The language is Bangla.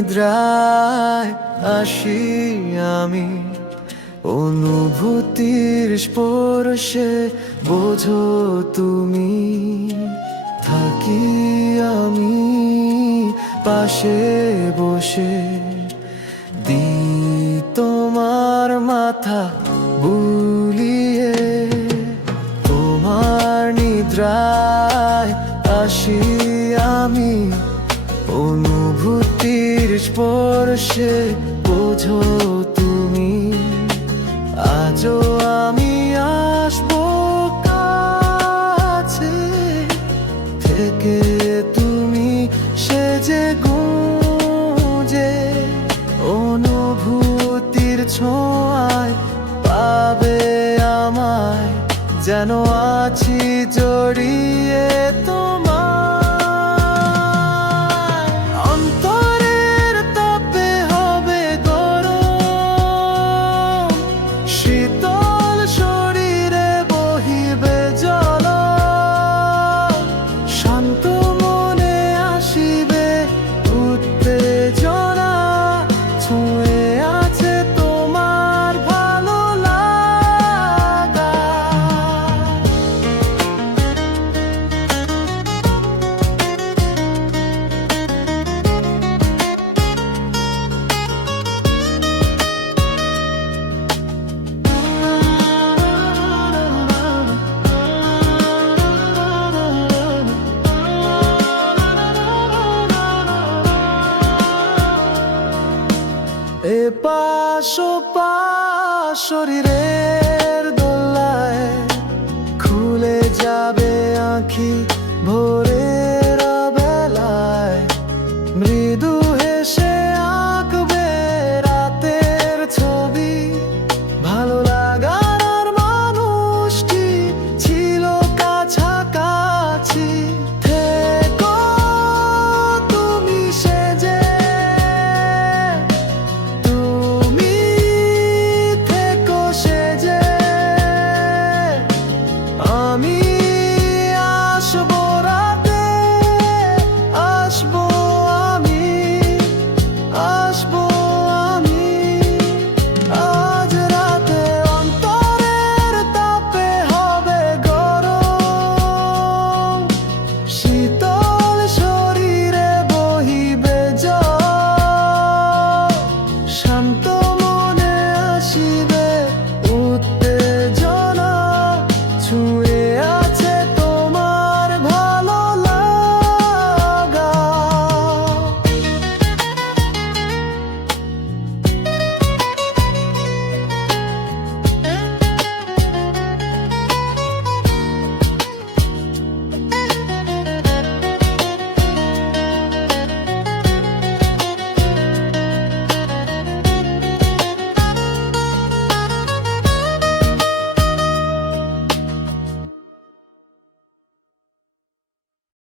নিদ্রায় আসি আমি। অনুভূতির স্পর্শে বোঝ তুমি। থাকি আমি পাশে বসে। দি তোমার মাথা বুলিয়ে। তোমার নিদ্রায় আসি আমি। স্পর্শে বোঝো তুমি। আজও আমি আসব কাছে। থেকে তুমি সে যে গুঁজে অনুভূতির ছোঁয়ায় পাবে আমায়। যেন আছি পাশো শরীরের দোলায় খুলে যাবে আঁখি ভোরের বেলায় মৃদু